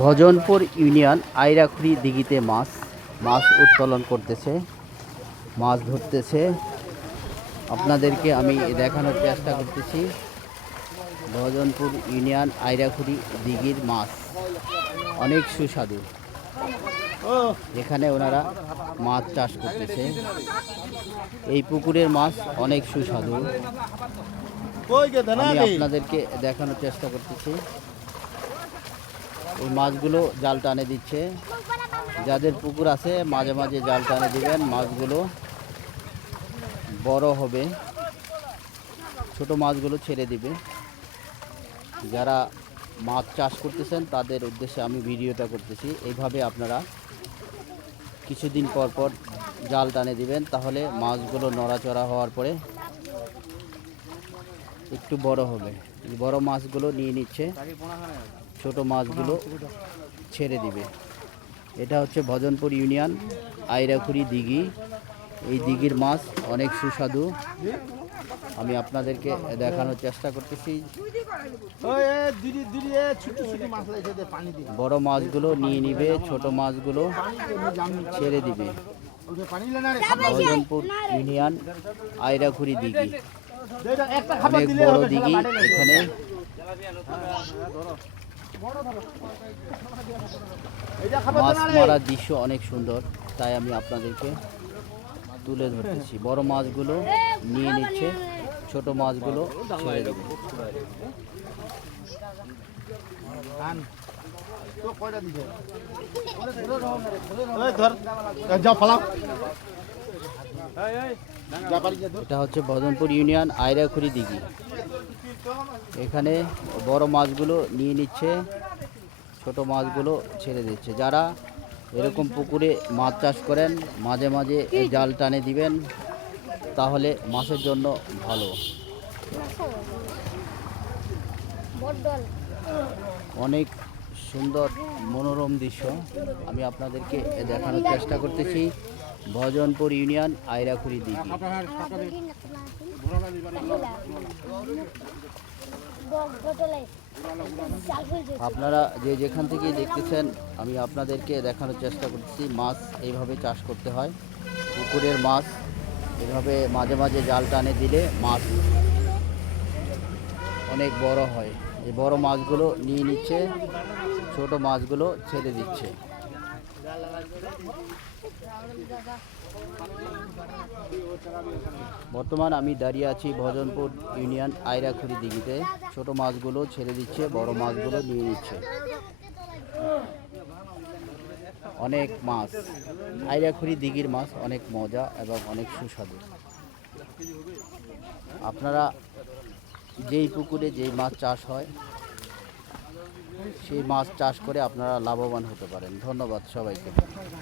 Bhajanpur union আইরাখুড়ি দিঘিতে মাছ উত্তোলন করতেছে, মাছ ধরতেছে। আপনাদেরকে আমি দেখানোর চেষ্টা করতেছি ভজনপুর ইউনিয়ন আইরাখুড়ি দিঘির মাছ অনেক সুস্বাদু। এখানে ওনারা মাছ চাষ করতেছে। এই পুকুরের মাছ অনেক সুস্বাদু। আমি আপনাদেরকে দেখানোর চেষ্টা করতেছি। এই মাছগুলো জাল টানে দিচ্ছে। যাদের পুকুর আছে মাঝে মাঝে জাল টানে দিবেন, মাছগুলো বড় হবে, ছোট মাছগুলো ছেড়ে দিবে। যারা মাছ চাষ করতেছেন তাদের উদ্দেশ্যে আমি ভিডিওটা করতেছি। এইভাবে আপনারা কিছুদিন পর পর জাল টানে দিবেন, তাহলে মাছগুলো নড়াচড়া হওয়ার পরে একটু বড় হবে। বড় মাছগুলো নিয়ে নিচ্ছে, ছোট মাছগুলো ছেড়ে দিবে। এটা হচ্ছে ভজনপুর ইউনিয়ন আইরাখুড়ি দিঘি। এই দিঘির মাছ অনেক সুস্বাদু। আমি আপনাদেরকে দেখানোর চেষ্টা করতেছি। বড় মাছগুলো নিয়ে নিবে, ছোট মাছগুলো ছেড়ে দিবে। ভজনপুর ইউনিয়ন আইরাখুড়ি দিঘি অনেক বড় দিঘি। এখানে মাছ মারার দৃশ্য অনেক সুন্দর, তাই আমি আপনাদেরকে তুলে ধরতেছি। বড় মাছগুলো নিয়ে নিচ্ছে, ছোট মাছগুলো ছেড়ে দেবে। এটা হচ্ছে ভজনপুর ইউনিয়ন আইরাখুড়ি দিঘি। এখানে বড় মাছগুলো নিয়ে নিচ্ছে, ছোট মাছগুলো ছেড়ে দিচ্ছে। যারা এরকম পুকুরে মাছ চাষ করেন মাঝে মাঝে জাল টানে দিবেন, তাহলে মাছের জন্য ভালো। অনেক সুন্দর মনোরম দৃশ্য আমি আপনাদেরকে দেখানোর চেষ্টা করতেছি। ভজনপুর ইউনিয়ন আইরাখুড়ি দিঘি। আপনারা যে যেখান থেকে দেখতেছেন আমি আপনাদেরকে দেখানোর চেষ্টা করতেছি মাছ এইভাবে চাষ করতে হয়। পুকুরের মাছ এভাবে মাঝে মাঝে জাল টানে দিলে মাছ অনেক বড় হয়। এই বড় মাছগুলো নিয়ে নিচ্ছে, ছোট মাছগুলো ছেড়ে দিচ্ছে। বর্তমান আমি দাঁড়িয়ে আছি ভজনপুর ইউনিয়ন আইরাখুড়ি দিঘিতে। ছোট মাছগুলো ছেড়ে দিচ্ছে, বড় মাছগুলো নিয়ে নিচ্ছে। অনেক মাছ, আইরাখুড়ি দিঘির মাছ অনেক মজা এবং অনেক সুস্বাদু। আপনারা যেই পুকুরে যেই মাছ চাষ হয় সেই মাছ চাষ করে আপনারা লাভবান হতে পারেন। ধন্যবাদ সবাইকে।